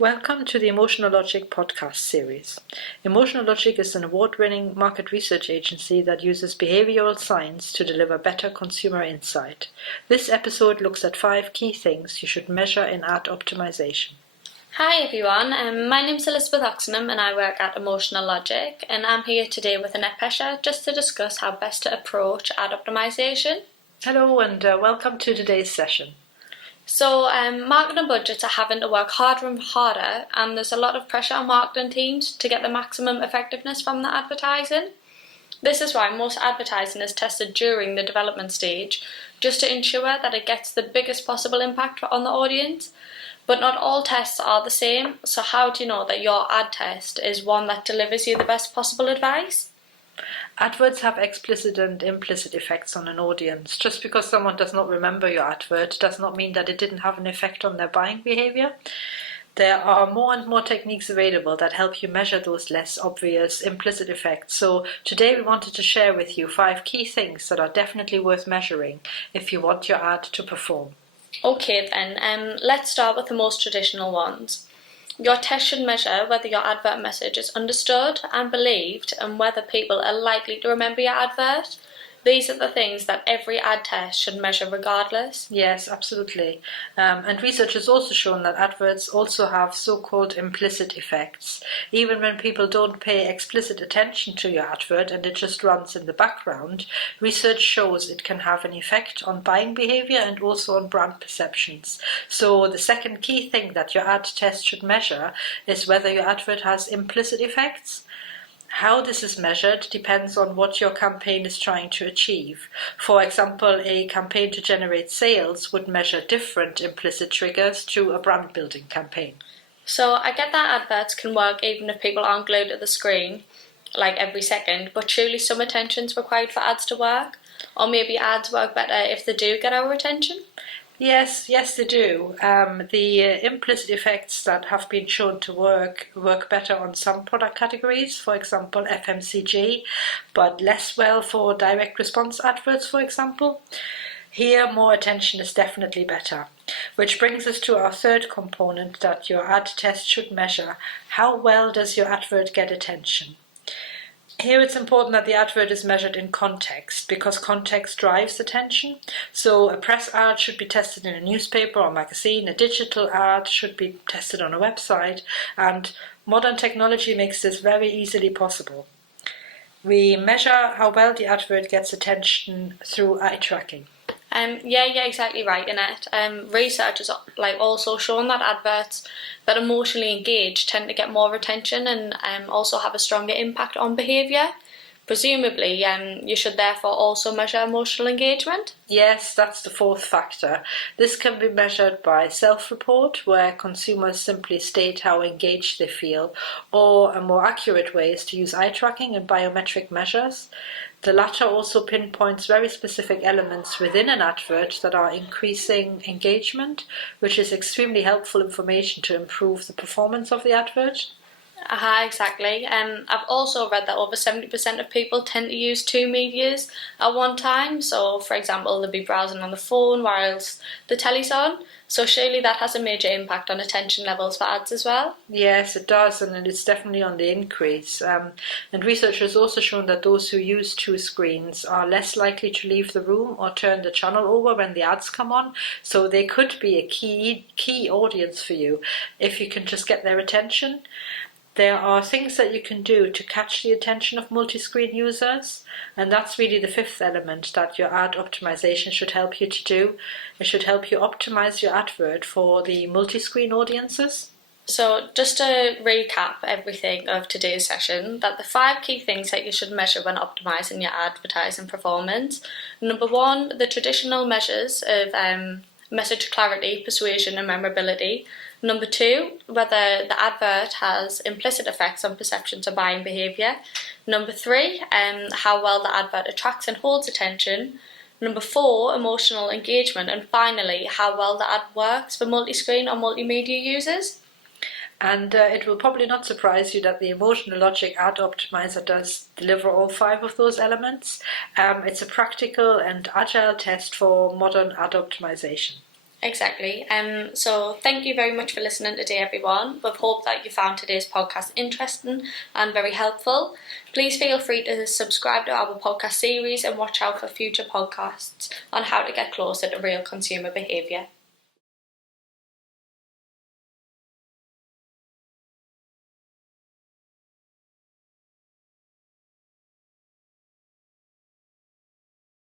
Welcome to the Emotional Logic podcast series. Emotional Logic is an award-winning market research agency that uses behavioral science to deliver better consumer insight. This episode looks at 5 key things you should measure in ad optimization. Hi everyone, my name is Elizabeth Oxenham and I work at Emotional Logic, and I'm here today with Annett just to discuss how best to approach ad optimization. Hello and welcome to today's session. So marketing budgets are having to work harder and harder, and there's a lot of pressure on marketing teams to get the maximum effectiveness from the advertising. This is why most advertising is tested during the development stage, just to ensure that it gets the biggest possible impact on the audience. But not all tests are the same, so how do you know that your ad test is one that delivers you the best possible advice? Adverts have explicit and implicit effects on an audience. Just because someone does not remember your advert does not mean that it didn't have an effect on their buying behavior. There are more and more techniques available that help you measure those less obvious implicit effects. So today we wanted to share with you 5 key things that are definitely worth measuring if you want your ad to perform. Okay then, let's start with the most traditional ones. Your test should measure whether your advert message is understood and believed, and whether people are likely to remember your advert. These are the things that every ad test should measure regardless. Yes, absolutely. And research has also shown that adverts also have so-called implicit effects. Even when people don't pay explicit attention to your advert and it just runs in the background, research shows it can have an effect on buying behavior and also on brand perceptions. So the second key thing that your ad test should measure is whether your advert has implicit effects. How this is measured depends on what your campaign is trying to achieve. For example, a campaign to generate sales would measure different implicit triggers to a brand building campaign. So I get that adverts can work even if people aren't glued to the screen, like every second, but surely some attention is required for ads to work? Or maybe ads work better if they do get our attention? Yes, they do. The implicit effects that have been shown to work better on some product categories, for example FMCG, but less well for direct response adverts, for example. Here, more attention is definitely better. Which brings us to our third component that your ad test should measure. How well does your advert get attention? Here it's important that the advert is measured in context, because context drives attention. So a press ad should be tested in a newspaper or magazine, a digital ad should be tested on a website, and modern technology makes this very easily possible. We measure how well the advert gets attention through eye tracking. Yeah, exactly right, Annett. Research has also shown that adverts that are emotionally engaged tend to get more attention and also have a stronger impact on behaviour. Presumably, you should therefore also measure emotional engagement. Yes, that's the fourth factor. This can be measured by self-report, where consumers simply state how engaged they feel, or a more accurate way is to use eye tracking and biometric measures. The latter also pinpoints very specific elements within an advert that are increasing engagement, which is extremely helpful information to improve the performance of the advert. Exactly. I've also read that over 70% of people tend to use 2 medias at one time. So, for example, they'll be browsing on the phone whilst the telly's on. So surely that has a major impact on attention levels for ads as well? Yes, it does, and it's definitely on the increase. And research has also shown that those who use 2 screens are less likely to leave the room or turn the channel over when the ads come on. So they could be a key audience for you if you can just get their attention. There are things that you can do to catch the attention of multi-screen users, and that's really the 5th element that your ad optimization should help you to do. It should help you optimize your advert for the multi-screen audiences. So just to recap everything of today's session, that the 5 key things that you should measure when optimizing your advertising performance. Number 1, the traditional measures of message clarity, persuasion and memorability. Number 2, whether the advert has implicit effects on perceptions or buying behaviour. Number 3, how well the advert attracts and holds attention. Number 4, emotional engagement. And finally, how well the ad works for multi-screen or multimedia users. And it will probably not surprise you that the Emotional Logic Ad Optimizer does deliver all 5 of those elements. It's a practical and agile test for modern ad optimization. Exactly. So thank you very much for listening today, everyone. We've hoped that you found today's podcast interesting and very helpful. Please feel free to subscribe to our podcast series and watch out for future podcasts on how to get closer to real consumer behaviour.